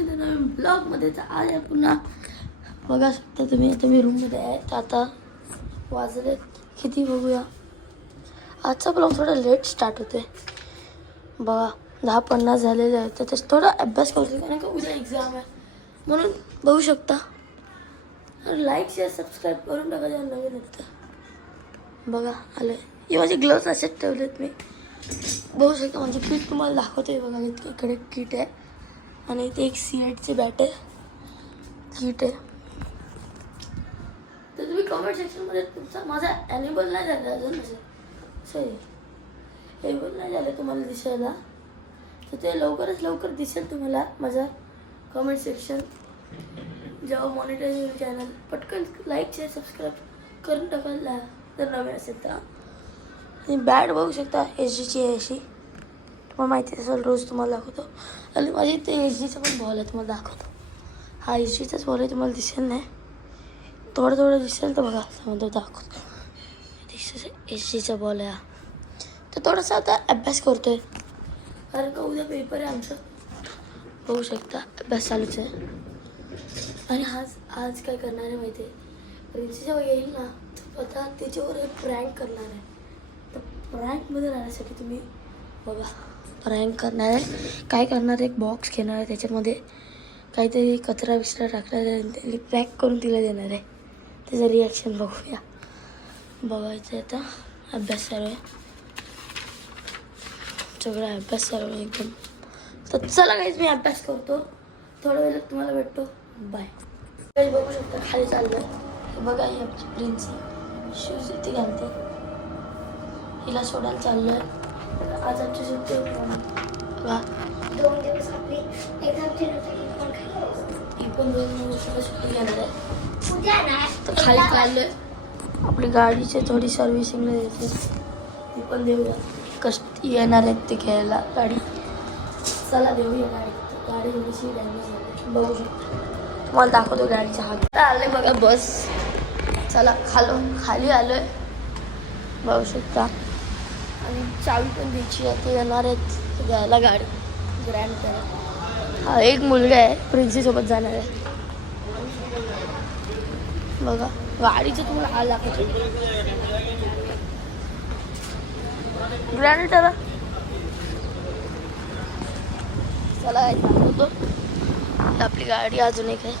मी नवीन ब्लॉगमध्ये. तर आज आहे पुन्हा बघा शकता तुम्ही. आता मी रूममध्ये आहे. तर आता वाजले किती बघूया. आजचा ब्लॉग थोडा लेट स्टार्ट होते बघा. 10:50 झालेले आहेत. तर त्याच थोडा अभ्यास करतो कारण का उद्या एक्झाम आहे म्हणून. बघू शकता. लाईक शेअर सबस्क्राईब करून टाका ज्या नवीन येतं. बघा आले. हे माझे ग्लोव्स असेच ठेवलेत मी. बघू शकता माझी किट तुम्हाला दाखवते. बघा इकडे किट आहे आणि इथे एक C8ची बॅट आहे. किट आहे. तर तुम्ही कमेंट सेक्शनमध्ये तुमचा माझा ॲनिबल नाही झाला अजून सॉरी एबल नाही झालं तुम्हाला दिसायला. तर ते लवकरच लवकर दिसेल तुम्हाला माझा कमेंट सेक्शन जेव्हा मॉनिटाईज होईल चॅनल. पटकन लाईक शेअर सबस्क्राईब करून टाकायला जर नवीन असेल तर. आणि बॅट बघू शकता HGची आहे अशी. तुम्हाला माहिती असेल रोज तुम्हाला दाखवतो. आणि माझी ते HGचा पण बॉल आहे तुम्हाला दाखवतो. हा HGचाच बॉल आहे तुम्हाला दिसेल नाही. थोडं थोडं दिसेल तर बघा समजा दाखवतो. HGचा बॉल आहे हा. तर थोडासा आता अभ्यास करतोय कारण का उद्या पेपर आहे आमचं. बघू शकता अभ्यास चालूच आहे. आणि आज काय करणार आहे माहिती आहे. प्रिन्सी जेव्हा येईल ना आता त्याच्यावर एक प्रँक करणार आहे. तर प्रँकमध्ये राहण्यासाठी तुम्ही बघा प्रँक करणार आहे. काय करणार आहे. एक बॉक्स घेणार आहे त्याच्यामध्ये काहीतरी कचरा विचरा टाकणार आहे आणि त्याला पॅक करून तिला देणार आहे. त्याचं रिॲक्शन बघूया. बघायचं आहे आता. अभ्यास चालू आहे सगळा अभ्यास चालू आहे एकदम. तर चला काहीच मी अभ्यास करतो. थोड्या वेळात तुम्हाला भेटतो. बाय. काही बघू शकता खाली चाललं आहे. बघा ही आमची प्रिन्सी शूज इथे घालते. हिला सोडायला चाललो आहे. आज आमची सुट्टी बघा 2 दिवस आपली एक्झामची ही पण 2 दिवसाला सुट्टी घेणार आहे. उद्या नाही तर खाली चाललो आहे. आपली गाडीची थोडी सर्व्हिसिंगला द्यायची ती पण देऊया. कष्ट येणार आहेत ते घ्यायला गाडी. चला देऊया गाडी थोडीशी डॅमेज झाली. बघू शकतो तुम्हाला दाखवतो गाडीचा हात. आले बघा बस. चला खाली आलो आहे बघू शकता. आणि चावी पण द्यायची आहे. ते येणार आहेत घ्यायला गाडी ग्रँड करा. हा एक मुलगा आहे प्रिन्सीसोबत जाणार आहे. बघा गाडीचं तुम्हाला हाल दाखवतो. ग्रँड करा. चला दाखवतो. आपली गाडी अजून एक आहे.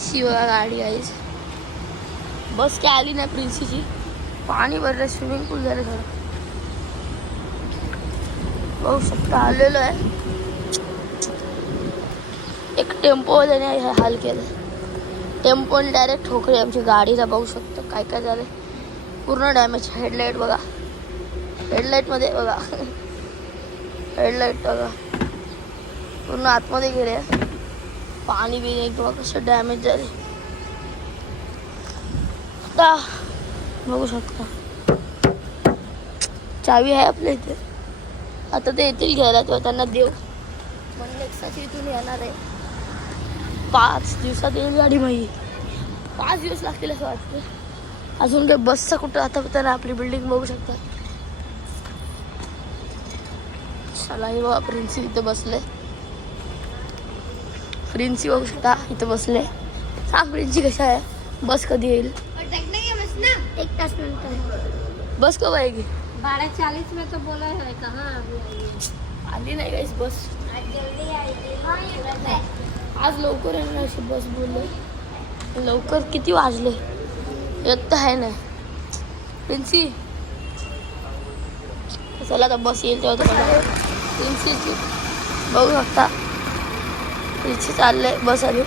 शिवा गाडी आहे. बस काय आली नाही प्रिन्सीची. पाणी भरलं स्विमिंग पूल झालं खरं. बघू शकता आलेलो आहे. एक टेम्पो त्याने हाल केलं. टेम्पोने डायरेक्ट ठोकली आमची गाडीला. बघू शकतो काय काय झालं. पूर्ण डॅमेज. हेडलाईट बघा. हेडलाईटमध्ये बघा हेडलाईट बघा पूर्ण आतमध्ये गेले. पाणी बिणी किंवा कसं डॅमेज झाले. आता बघू शकता चावी आहे आपल्या इथे. आता ते येतील घ्यायला तेव्हा त्यांना देऊ. म्हणजे नेक्स्टची इथून येणार आहे. 5 दिवसात येईल गाडी. माझी 5 दिवस लागतील असं वाटतं. अजून काय बसचा कुठं आता तर आपली बिल्डिंग बघू शकता. चला हे बघा प्रिन्सी इथे बसले. प्रिन्सी बघू शकता इथे बसले. सांग प्रिन्सी कशा आहे. बस कधी येईल. 1 तास नंतर. बस कब आएगी. 12:40 में तो बोला है. कहाँ अभी आली नाही गाईस बस. जल्दी आएगी. आज लवकर येणार अशी बस बोलले. लवकर किती वाजले. एक तर आहे नाही प्रिन्सी. चला आता बस येईल तेव्हा तुम्हाला प्रिन्सीची बघू शकता. प्रिन्सी चाललंय बस आली.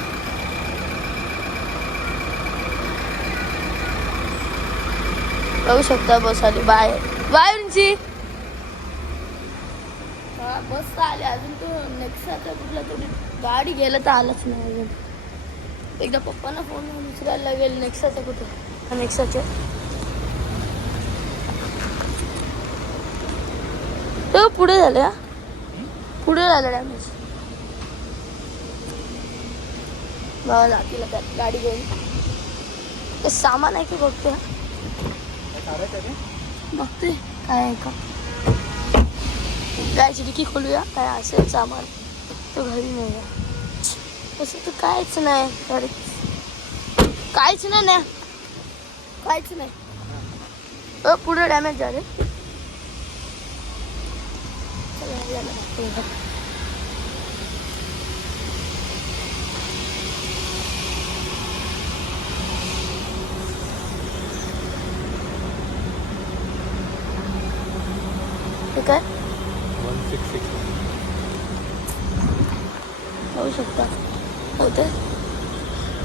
बघू शकता बस आली. Bye bye Princy. हा बस आली. अजून तो नेक्स्ट आता कुठला तरी गाडी गेलं तर आलंच नाही अजून. एकदा पप्पांना फोन विचारायला लागेल नेक्स्टचं कुठं. नेक्स्टचं तो पुढे झालं. हा पुढे झालं डॅमेज. बघा जातील आता गाडी घेऊन. ते सामान आहे की बघते. बघते काय आहे का. गायची डिकी खोलूया काय असेल सामान. तो घरी नाही आहे. असं तर काहीच नाही घरी, काहीच नाही ना, काहीच नाही. पुढे डॅमेज झाले. ठीक आहे, 166 होऊ शकता. होते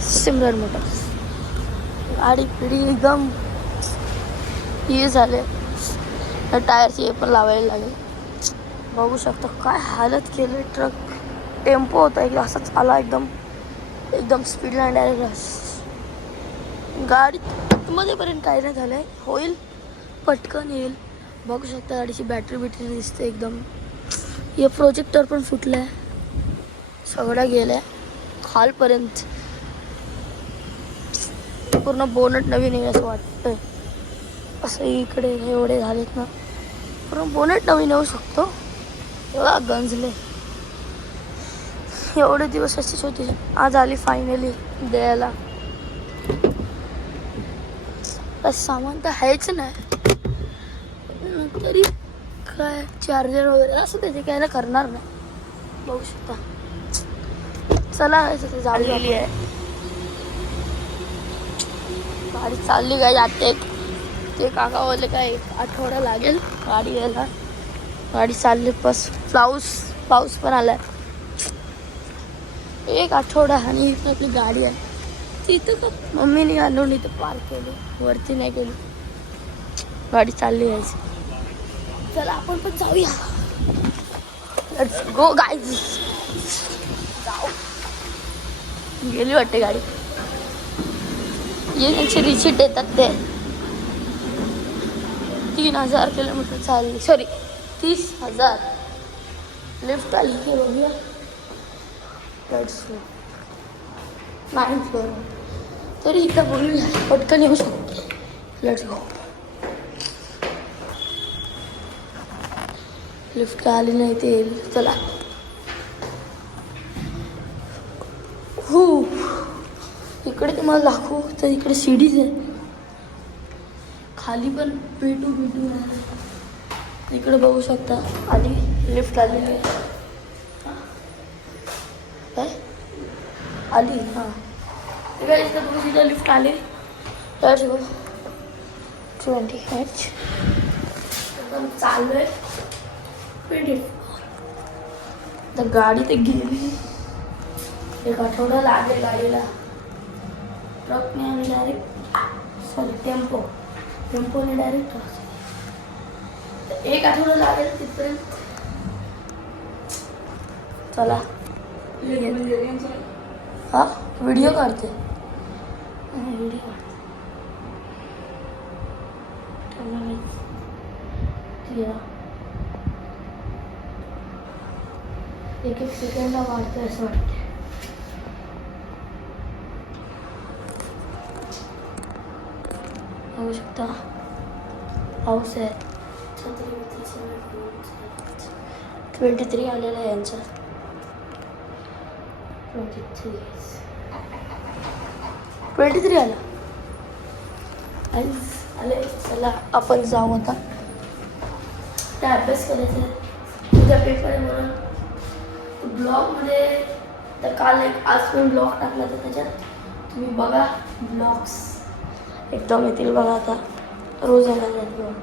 सिमरन मोटर्स. गाडी पिढी एकदम हे झाले. टायरची हे पण लावायला लागेल. बघू शकता काय हालत केली. ट्रक टेम्पो होता एक असाच आला, एकदम एकदम स्पीडला डायरेक्ट. गाडी मध्येपर्यंत काही नाही झालं आहे, होईल पटकन येईल. बघू शकता गाडीची बॅटरी बिटरी दिसते एकदम. हे प्रोजेक्टर पण फुटलं आहे, सगळं गेलं आहे खालपर्यंत. पूर्ण बोनट नवीन आहे असं वाटतंय. असं इकडे एवढे झालेत ना, पूर्ण बोनट नवीन येऊ शकतो. एवढा गंजले. एवढे दिवस अशीच होती, आज आली फायनली द्यायला. सामान तर आहेच नाही, तरी काय चार्जर वगैरे असं त्याचे काय करणार नाही. बघू शकता. चला ते झालेली आहे गाडी, चालली काय जाते. ते काका बोलले काय 1 आठवडा लागेल गाडी यायला. गाडी चालली. बस पाऊस पण आलाय. 1 आठवडा आणि इथं आपली गाडी आहे. तिथं का मम्मीने आणून इथं पार्क केली, वरती नाही केली. गाडी चालली यायची. चला आपण पण जाऊया. Let's go guys. जाऊ. गेली वाटते गाडी. ये त्यांची रिसीट येतात ते. 3000 किलोमीटर चालली, सॉरी 30,000. लिफ्ट आली की बघूया. Let's go. 9th floor. तरी इथं बोलूया, पटकन येऊ शकतो. Let's go. लिफ्ट का आली नाही ते येईल. चला. हो, इकडे तुम्हाला दाखवू तर इकडे सीडीज आहे. खाली पण भेटू आहे. इकडे बघू शकता आली लिफ्ट आलेली आहे. काय आली? हां, इकडे इथं बघू तिथं लिफ्ट आली. तर 28 एकदम चालू आहे. 24. तर गाडी ते गेली. 1 आठवडा लागेल गाडीला. ट्रकने आणि डायरेक्ट, सॉरी टेम्पोने डायरेक्ट. 1 आठवडा लागेल तिथपर्यंत. चला. हा व्हिडिओ काढते. एक सेकंडला वाढतोय असं वाटतं. बघू शकता पाऊस आहे. 23 आलेला आहे यांचा. 23 आला. आले. चला आपण जाऊ आता. त्या अभ्यास करायचा आहे, उद्या पेपर आहे म्हणून. ब्लॉगमध्ये तर काल आज पण ब्लॉग टाकला तर त्याच्यात तुम्ही बघा. ब्लॉग्स एकदम येतील बघा. आता रोज येणार आहेत ब्लॉग.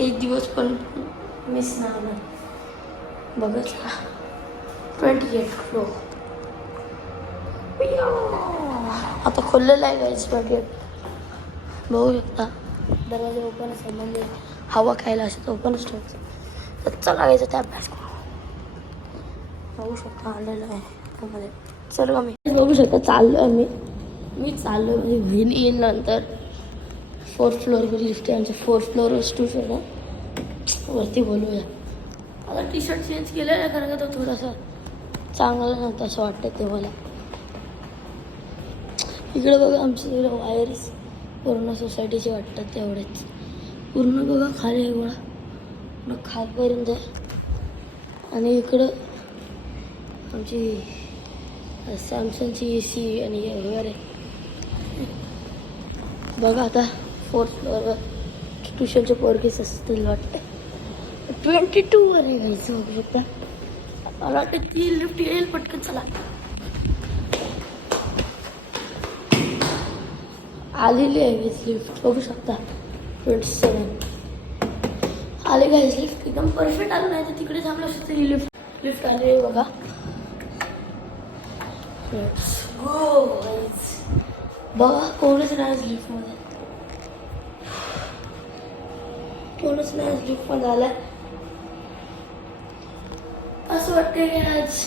1 दिवस पण मिस नाही होणार. बघत 28 फ्लो. आता खोललेलं आहे गाईज बघेत. बघू शकता दरवाजा ओपनच आहे, म्हणजे हवा खायला असं तर ओपनच ठेवायचं. तर चला गायचं त्या अभ्यास करू. बघू शकता आलेलं आहे त्यामध्ये. चल मी बघू शकता चाललो आहे. मी चाललो म्हणजे व्हीन येईल नंतर. 4th फ्लोअरवर लिफ्ट आहे आमच्या. 4th फ्लोअरवर स्टूफ आहे ना, वरती बोलूया. आता टी शर्ट चेंज केलेलं आहे कारण का तो थोडासा चांगला नव्हता असं वाटतं ते मला. इकडे बघा आमच्या इकडे वायर्स पूर्ण सोसायटीचे वाटतात तेवढेच. पूर्ण बघा खाली आहे गोळा, पूर्ण खालपर्यंत आहे. आणि इकडं आमची सॅमसंगची ए सी आणि हे वगैरे. बघा आता 4th फ्लोअरवर ट्युशनचे पोरगेच असतील वाटते. 22 वर आहे घ्यायचं बघू शकता. मला वाटतं ती लिफ्ट येईल पटकन. चला आलेली आहे हीच लिफ्ट बघू शकता. 27 आले गाईज लिफ्ट. एकदम परफेक्ट आलं नाही तर तिकडे थांबलं असतं तरी लिफ्ट आली आहे बघा. हो गाईज बघा कोणच नाही आज लिफ्टमध्ये. कोणच नाही आज लिफ्टमध्ये आलाय. असं वाटतंय की आज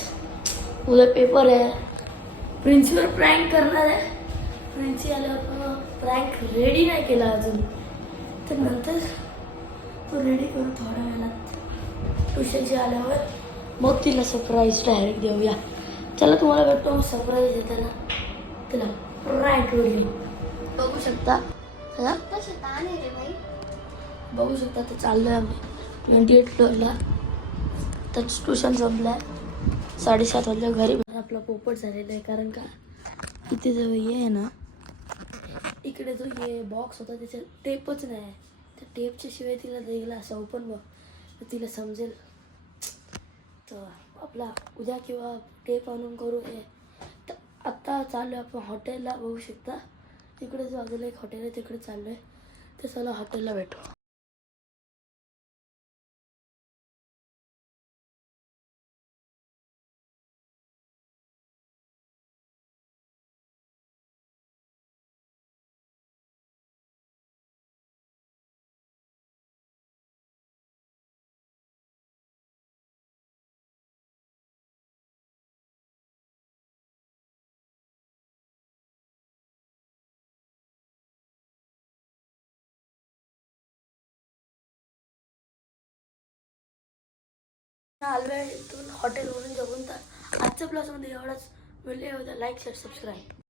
उद्या पेपर आहे. प्रिन्सीवर प्रँक करणार आहे. प्रिन्सी आल्यावर प्रँक रेडी नाही केला अजून तर नंतर तो रेडी करू थोड्या वेळात ट्युशनची आल्यावर. मग तिला सरप्राईज डायरेक्ट देऊया. चला तुम्हाला भेटतो सरप्राईज देताना. तिला प्रँक रेडी बघू शकता. बघू शकता तर चाललोय आम्ही 28 फ्लोअरला. तर ट्युशन संपलाय. 7:30 वाजल्या घरी. आपला पोपट झालेला आहे कारण का इथे जो हे आहे ना इकडे जो हे बॉक्स होता त्याच्यात टेपच नाही आहे. त्या टेपच्या शिवाय तिला द्यायला असं ओपन बघ तर तिला समजेल. तर आपला उद्या किंवा टेप आणून करू हे. तर आत्ता चाललो आहे आपण हॉटेलला. बघू शकता तिकडे जो बाजूला एक हॉटेल आहे तिकडे चाललो आहे. तर चला हॉटेलला भेटू. आलो आहे इथून हॉटेलवरून जगून. तर आजच्या ब्लॉगमध्ये एवढाच. वेळ होता. Like share subscribe.